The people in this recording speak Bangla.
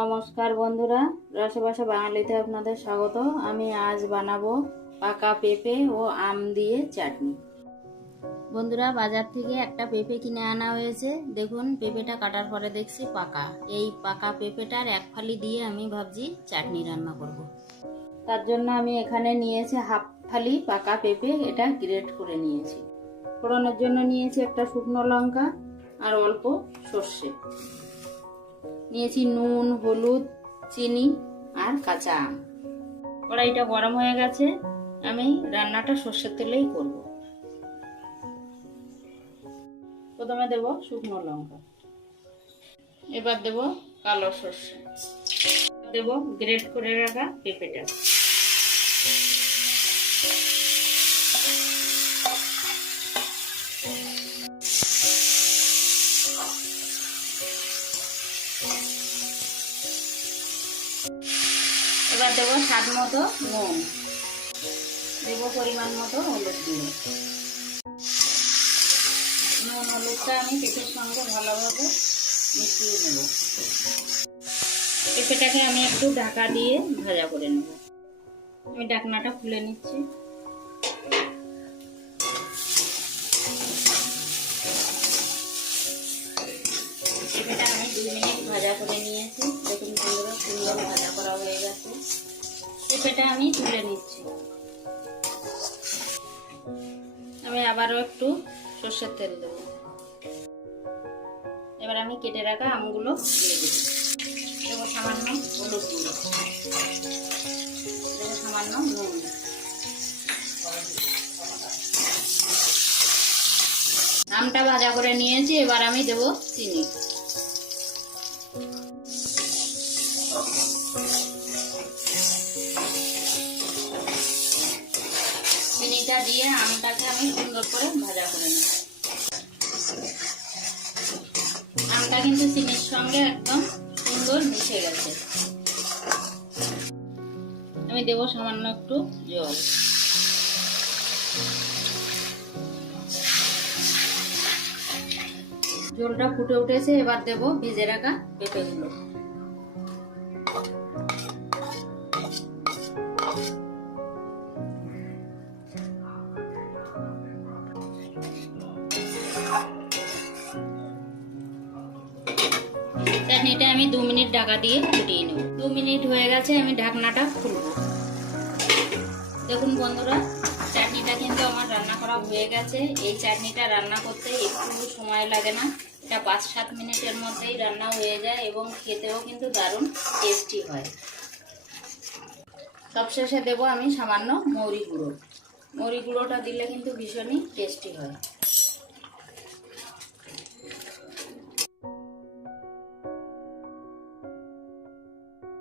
নমস্কার বন্ধুরা, রসবাসা বাঙালিতে আপনাদের স্বাগত। আমি আজ বানাবো পাকা পেঁপে ও আম দিয়ে চাটনি। বন্ধুরা, বাজার থেকে একটা পেঁপে কিনে আনা হয়েছে। দেখুন, পেঁপেটা কাটার পরে দেখছি পাকা। এই পাকা পেঁপেটার এক ফালি দিয়ে আমি ভাবছি চাটনি রান্না করব। তার জন্য আমি এখানে নিয়েছি হাফ ফালি পাকা পেঁপে, এটা গ্রেট করে নিয়েছি। ফোড়নের জন্য নিয়েছি একটা শুকনো লঙ্কা আর অল্প সর্ষে। নিয়েছি নুন, হলুদ, চিনি আর কাঁচা আম। কড়াইটা গরম হয়ে গেছে, আমি রান্নাটা সর্ষের তেলেই করব। প্রথমে দেব শুকনো লঙ্কা, এবার দেব কালো সর্ষে, দেব গ্রেট করে রাখা পেঁপেটা, এবার দেবো স্বাদ মতো নুন, দেব পরিমাণ মতো হলুদ গুঁড়ো। নুন হলুদটা আমি পেঁপের সঙ্গে ভালোভাবে মিশিয়ে নেব। পেঁপেটাকে আমি একটু ঢাকা দিয়ে ভাজা করে নেব। আমি ঢাকনাটা খুলে নিচ্ছি। পেঁপেটা আমি 2 মিনিট ভাজা করে নিয়েছি। দেখুন বন্ধুরা, সুন্দর ভাজা করা হয়ে গেছে। পেঁপেটা আমি তুলে নিচ্ছি। আমি আবারও একটু সর্ষের তেল দেব। এবার আমি কেটে রাখা আমগুলো দিয়ে দেব। দেবো সামান্য হলুদ গুঁড়ো, দেবো সামান্য নুন, আমটা ভাজা করে নিয়েছি। এবার আমি দেবো চিনি। চিনিটা দিয়ে আমটাকে আমি সুন্দর করে ভাজা করে নেব। আমটা কিন্তু চিনির সঙ্গে একদম সুন্দর মিশে গেছে। আমি দেব সামান্য একটু জল। জলটা ফুটে উঠেছে, এবার দেব ভেজে রাখা পেঁপেগুলো। চাটনিটা আমি 2 মিনিট ঢাকা দিয়ে ফুটিয়ে নেব। 2 মিনিট হয়ে গেছে, আমি ঢাকনাটা খুলব। দেখুন বন্ধুরা, চাটনিটা কিন্তু আমার রান্না করা হয়ে গেছে। এই চাটনিটা রান্না করতে একটু সময় লাগে না, এটা 5-7 মিনিটের মধ্যেই রান্না হয়ে যায় এবং খেতেও কিন্তু দারুণ টেস্টি হয়। সবশেষে দেব আমি সামান্য মৌরি গুঁড়ো। মৌরি গুঁড়োটা দিলে কিন্তু ভীষণই টেস্টি হয়।